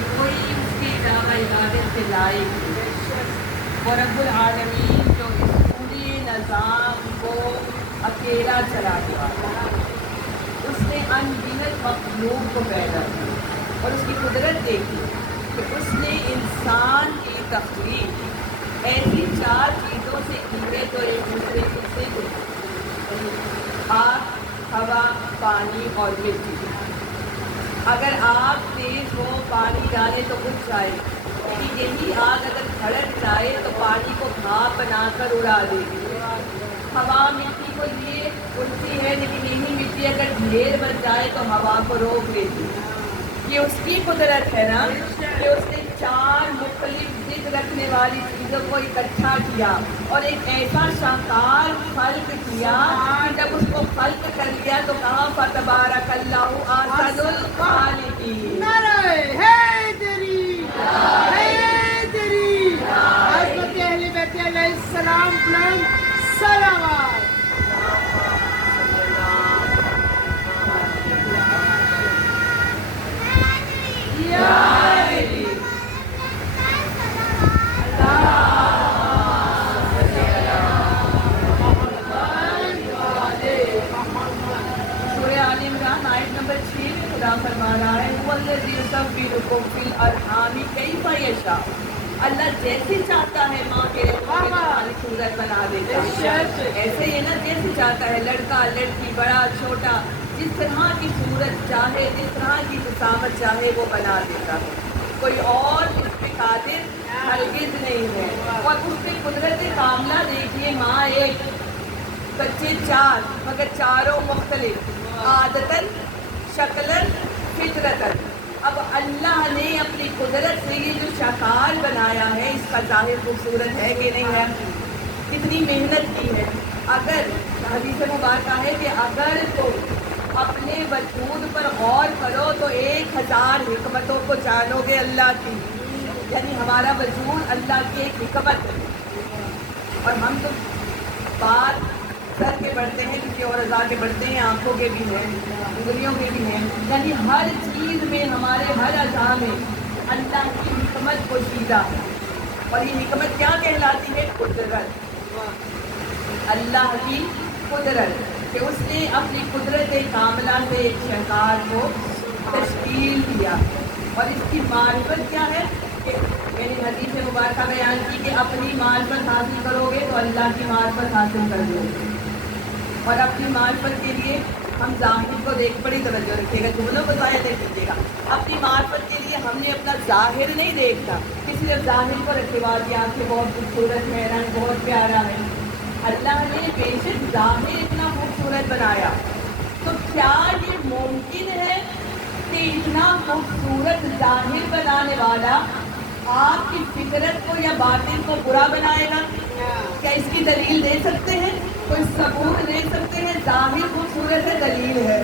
کہ کوئی اس کے علاوہ عبادت کے لائق وہ رب العالمین جو اس پورے نظام کو اکیلا چلانے والا، اس نے ان گنت مخلوق کو پیدا کیا اور اس کی قدرت دیکھی کہ اس نے انسان کی تخلیق ایسی 4 چیزوں سے کی ہے جو ایک دوسرے سے آگ، ہوا، پانی اور مٹی۔ اگر آگ تیز ہو پانی ڈالے تو بجھ جائے، لیکن یہی آگ اگر بھڑک جائے تو پانی کو بھاپ بنا کر اڑا دے گی۔ ہوا مٹی کو لیے اڑتی ہے، لیکن یہی مٹی اگر ڈھیر بن جائے تو ہوا کو روک لیتی۔ یہ اس کی قدرت ہے نا کہ اس نے 4 مختلف ضد رکھنے والی چیزوں کو اکٹھا کیا اور ایک ایسا شاہکار خلق کیا کہ جب اس کو خلق کر لیا تو کہا فتبارک اللہ احسن الخالقین۔ نعرہ حیدری، حیدری، حضرت اہل بیت علیہ السلام بلند صلوات۔ خدا فرما رہا ہے هو الذی یصورکم فی الارحام کیف یشاء، اللہ جیسے چاہتا ہے ماں کے رحم میں تمہاری صورت بنا دیتا ہے، ایسے ہی نا جیسے چاہتا ہے لڑکا لڑکی بڑا چھوٹا جس طرح کی صورت چاہے جس طرح کی قسامت چاہے وہ بنا دیتا ہے، کوئی اور اس پہ قادر ہرگز نہیں ہے۔ اور اس پہ قدرت کاملہ دیکھیے، ماں ایک بچے 4 مگر چاروں مختلف، عادتاً شکلاً فطرتاً۔ اب اللہ نے اپنی قدرت سے یہ جو شاہکار بنایا ہے اس کا ظاہر خوبصورت ہے کہ نہیں ہے؟ کتنی محنت کی ہے۔ اگر حدیث مبارکہ ہے کہ اگر تم اپنے وجود پر غور کرو تو 1000 حکمتوں کو جانو گے اللہ کی، یعنی ہمارا وجود اللہ کی ایک حکمت ہے۔ اور ہم تو بات سر کے بڑھتے ہیں، کسی اور اعضاء کے بڑھتے ہیں، آنکھوں کے بھی ہیں، انگلیوں کے بھی ہیں، یعنی ہر چیز میں ہمارے ہر اعضاء میں اللہ کی حکمت پوشیدہ ہے۔ اور یہ حکمت کیا کہلاتی ہے؟ قدرت، اللہ کی قدرت، کہ اس نے اپنی قدرت کاملہ سے ایک شاہکار کو تشکیل دیا۔ اور اس کی معرفت کیا ہے کہ یعنی حدیث مبارکہ بیان کی کہ اپنی معرفت حاصل کرو گے تو اللہ کی معرفت حاصل کر لو گے۔ اور اپنی معرفت کے لیے ہم ظاہر کو دیکھ بڑی توجہ رکھیے گا، جملوں کو ظاہر دیکھ لیجیے گا۔ اپنی معرفت کے لیے ہم نے اپنا ظاہر نہیں دیکھتا، کسی نے ظاہر کو رکھے والی آنکھیں بہت خوبصورت ہے، رنگ بہت پیارا ہے۔ اللہ نے بے شک ظاہر اتنا خوبصورت بنایا، تو کیا یہ ممکن ہے کہ اتنا خوبصورت ظاہر بنانے والا آپ کی فطرت کو یا باطن کو برا بنائے گا؟ کیا اس کی دلیل دے سکتے ہیں؟ کوئی ثبوت دے سکتے ہیں؟ ظاہر خوبصورت ہے، دلیل ہے،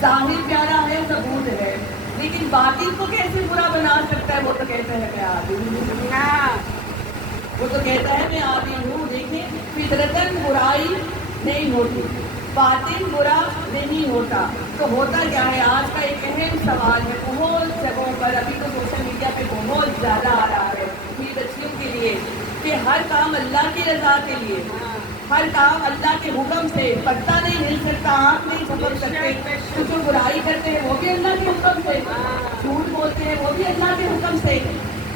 ظاہر پیارا ہے، ثبوت ہے، لیکن باطن کو کیسے برا بنا سکتا ہے؟ وہ تو کہتا ہے میں عادی ہوں، وہ تو کہتا ہے میں عادی ہوں۔ دیکھیں فطرتاً برائی نہیں ہوتی، باطن برا نہیں ہوتا، تو ہوتا کیا ہے؟ آج کا ایک اہم سوال ہے، بہت جگہوں پر ابھی تو سوشل میڈیا پہ بہت زیادہ آ رہا ہے میری بچیوں کے لیے کہ ہر کام اللہ کی رضا کے لیے، ہر کام اللہ کے حکم سے، پتہ نہیں ہل سکتا، آنکھ نہیں جھپک سکتے، تو جو برائی کرتے ہیں وہ بھی اللہ کے حکم سے، جھوٹ بولتے ہیں وہ بھی اللہ کے حکم سے،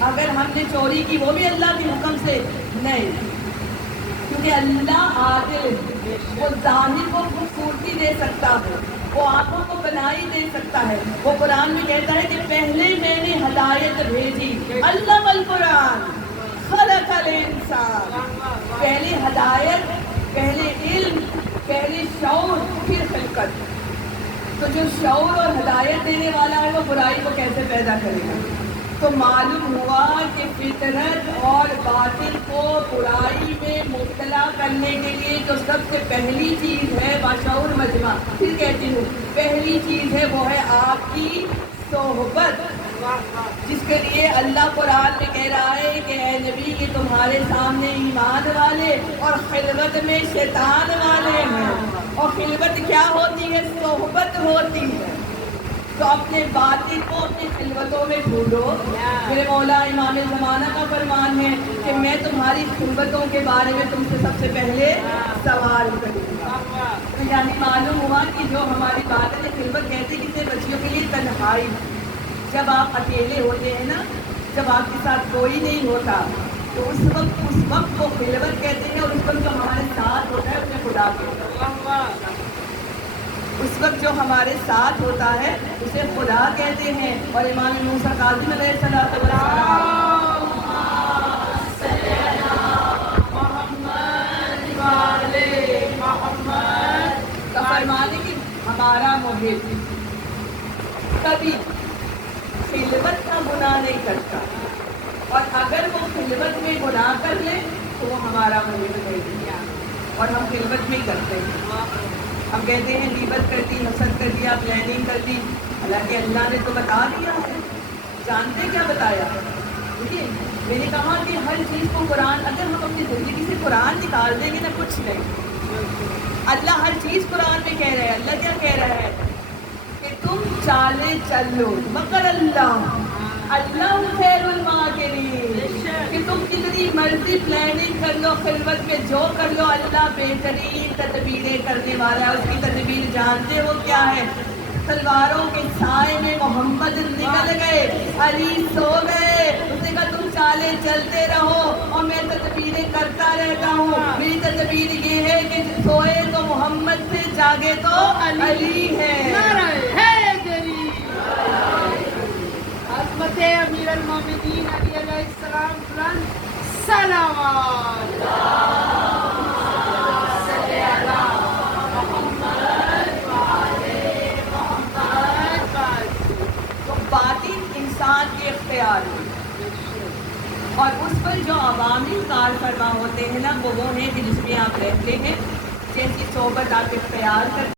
اگر ہم نے چوری کی وہ بھی اللہ کے حکم سے نہیں، کیونکہ اللہ عادل ہے، وہ ظاہر کو خوبصورتی دے سکتا ہے، وہ آنکھوں کو بنائی دے سکتا ہے۔ وہ قرآن میں کہتا ہے کہ پہلے میں نے ہدایت بھیجی، علم القرآن خلق الانسان، پہلے ہدایت، پہلے علم، پہلے شعور، پھر خلقت۔ تو جو شعور اور ہدایت دینے والا ہے وہ برائی کو کیسے پیدا کرے گا؟ تو معلوم ہوا کہ فطرت اور باطن کو برائی میں مبتلا کرنے کے لیے جو سب سے پہلی چیز ہے باشعور مجمع، پھر کہتی ہوں پہلی چیز ہے وہ ہے آپ کی صحبت، جس کے لیے اللہ قرآن میں کہہ رہا ہے کہ اے نبی یہ تمہارے سامنے ایمان والے اور خلوت میں شیطان والے ہیں۔ اور خلوت کیا ہوتی ہے؟ صحبت ہوتی ہے۔ تو اپنے باطن کو اپنی خلوتوں میں ڈھونڈو. میرے مولا امام زمانہ کا فرمان ہے کہ میں تمہاری خلوتوں کے بارے میں تم سے سب سے پہلے سوال کروں گا. تو یعنی معلوم ہوا کہ جو ہماری بات ہے خلوت کہتے کسی بچیوں کے لیے تنہائی. جب آپ اکیلے ہوتے ہیں نا, جب آپ کے ساتھ کوئی نہیں ہوتا, تو اس وقت کو خلوت کہتے ہیں. اور اس وقت جو ہمارے ساتھ ہوتا ہے اسے خدا کہتے ہیں. اس وقت جو ہمارے ساتھ ہوتا ہے اسے خدا کہتے ہیں. اور امام موسیٰ کاظم علیہ السلام کا فرمان ہے کہ ہمارا محب کبھی خلوت کا گناہ نہیں کرتا, اور اگر وہ خلوت میں گناہ کر لے تو وہ ہمارا محب نہیں ہے. اور ہم خلوت میں کرتے ہیں, ہم کہتے ہیں غیبت کر دی, حسد کر دیا, پلاننگ کر دی. حالانکہ اللہ نے تو بتا دیا ہے. جانتے کیا بتایا؟ دیکھیے میں نے کہا کہ ہر چیز کو قرآن, اگر ہم اپنی زندگی سے قرآن نکال دیں گے نا کچھ نہیں. اللہ ہر چیز قرآن میں کہہ رہا ہے. اللہ کیا کہہ رہا ہے کہ تم چالیں چل لو مگر اللہ خیر الماکرین. کہ تم کتنی مرضی پلاننگ کر لو خلوت میں, جو کر لو اللہ بہترین تدبیریں کرنے والا ہے. اس کی تدبیر جانتے ہو کیا ہے؟ تلواروں کے سائے میں محمد نکل گئے, علی سو گئے. اس نے کہا تم چالیں چلتے رہو اور میں تدبیریں کرتا رہتا ہوں. میری تدبیر یہ ہے کہ سوئے تو محمد سے, جاگے تو علی ہے. عظمت امیر المومنین علی علیہ السلام بلند صلوات. تو باطن انسان کے اختیار میں, اور اس پر جو عوامی کار فرما ہوتے ہیں نا وہ ہیں کہ جس میں آپ رہتے ہیں, جیسی صحبت آپ اختیار کرتے